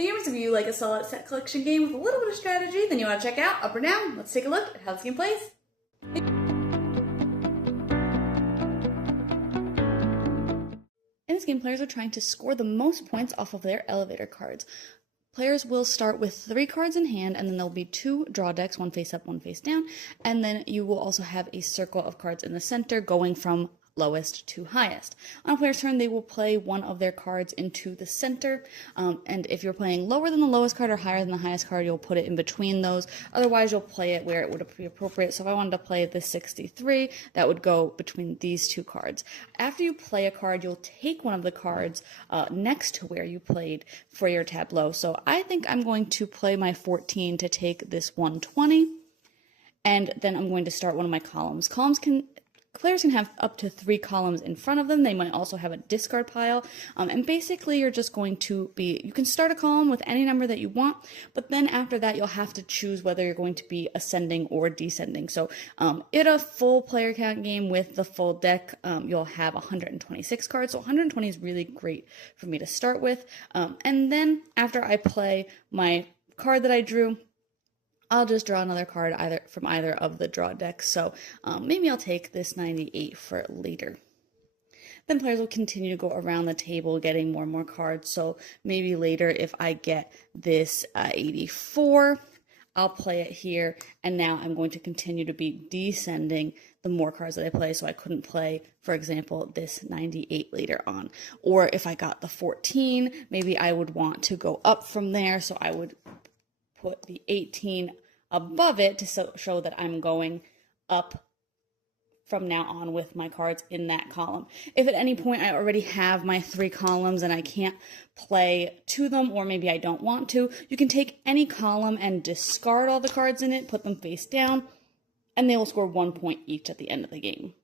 Hey gamers, if you like a solid set collection game with a little bit of strategy, then you want to check out Up or Down. Let's take a look at how this game plays. In this game, players are trying to score the most points off of their elevator cards. Players will start with 3 cards in hand, and then there'll be 2 draw decks, one face up, one face down, and then you will also have a circle of cards in the center going from lowest to highest. On a player's turn, they will play one of their cards into the center, and if you're playing lower than the lowest card or higher than the highest card, you'll put it in between those. Otherwise, you'll play it where it would be appropriate. So if I wanted to play the 63, that would go between these 2 cards. After you play a card, you'll take one of the cards next to where you played for your tableau. So I think I'm going to play my 14 to take this 120, and then I'm going to start one of my columns. Players can have up to 3 columns in front of them. They might also have a discard pile. And basically you're just going to you can start a column with any number that you want, but then after that you'll have to choose whether you're going to be ascending or descending. So in a full player count game with the full deck, you'll have 126 cards. So 120 is really great for me to start with. And then after I play my card that I drew, I'll just draw another card from either of the draw decks. So maybe I'll take this 98 for later. Then players will continue to go around the table getting more and more cards. So maybe later if I get this 84, I'll play it here. And now I'm going to continue to be descending the more cards that I play. So I couldn't play, for example, this 98 later on. Or if I got the 14, maybe I would want to go up from there. So I would put the 18 above it to show that I'm going up from now on with my cards in that column. If at any point I already have my 3 columns and I can't play to them, or maybe I don't want to, you can take any column and discard all the cards in it, put them face down, and they will score 1 point each at the end of the game.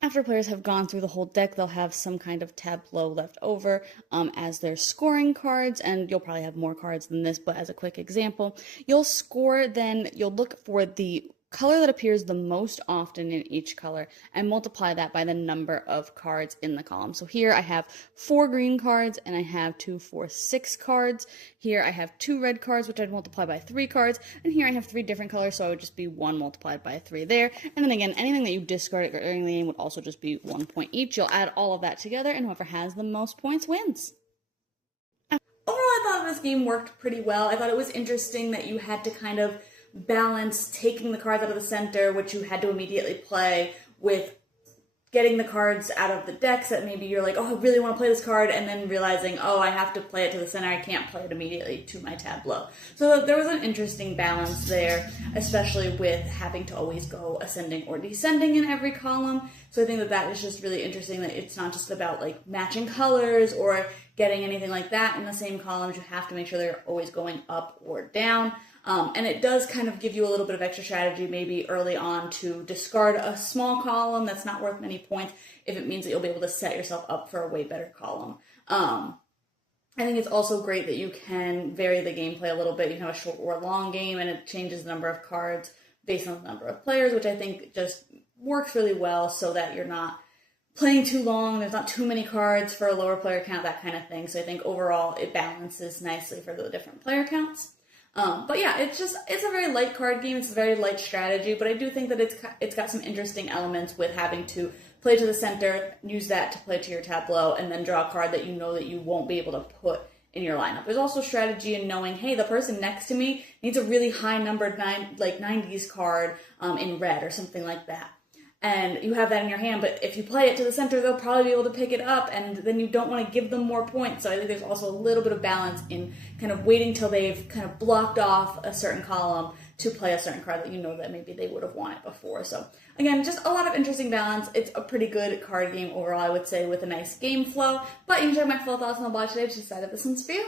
After players have gone through the whole deck, they'll have some kind of tableau left over as their scoring cards, and you'll probably have more cards than this, but as a quick example, you'll score, then you'll look for the color that appears the most often in each color and multiply that by the number of cards in the column. So here I have 4 green cards and I have 2, 4, 6 cards. Here I have 2 red cards, which I'd multiply by 3 cards. And here I have 3 different colors, so I would just be 1 multiplied by 3 there. And then again, anything that you discard during the game would also just be 1 point each. You'll add all of that together, and whoever has the most points wins. Overall, I thought this game worked pretty well. I thought it was interesting that you had to kind of balance taking the cards out of the center, which you had to immediately play, with getting the cards out of the decks that maybe you're like, oh, I really want to play this card, and then realizing, oh, I have to play it to the center, I can't play it immediately to my tableau. So there was an interesting balance there, especially with having to always go ascending or descending in every column. So I think that is just really interesting, that it's not just about like matching colors or getting anything like that in the same columns. You have to make sure they're always going up or down. And it does kind of give you a little bit of extra strategy maybe early on to discard a small column that's not worth many points if it means that you'll be able to set yourself up for a way better column. I think it's also great that you can vary the gameplay a little bit. You can have a short or long game, and it changes the number of cards based on the number of players, which I think just works really well so that you're not playing too long, there's not too many cards for a lower player count, that kind of thing. So I think overall it balances nicely for the different player counts. But yeah, it's a very light card game. It's a very light strategy, but I do think that it's got some interesting elements with having to play to the center, use that to play to your tableau, and then draw a card that you know that you won't be able to put in your lineup. There's also strategy in knowing, hey, the person next to me needs a really high numbered 90s card in red or something like that. And you have that in your hand, but if you play it to the center, they'll probably be able to pick it up, and then you don't want to give them more points. So I think there's also a little bit of balance in kind of waiting till they've kind of blocked off a certain column to play a certain card that you know that maybe they would have wanted before. So again, just a lot of interesting balance. It's a pretty good card game overall, I would say, with a nice game flow. But you can check my full thoughts on the blog today to decide if this one's for you.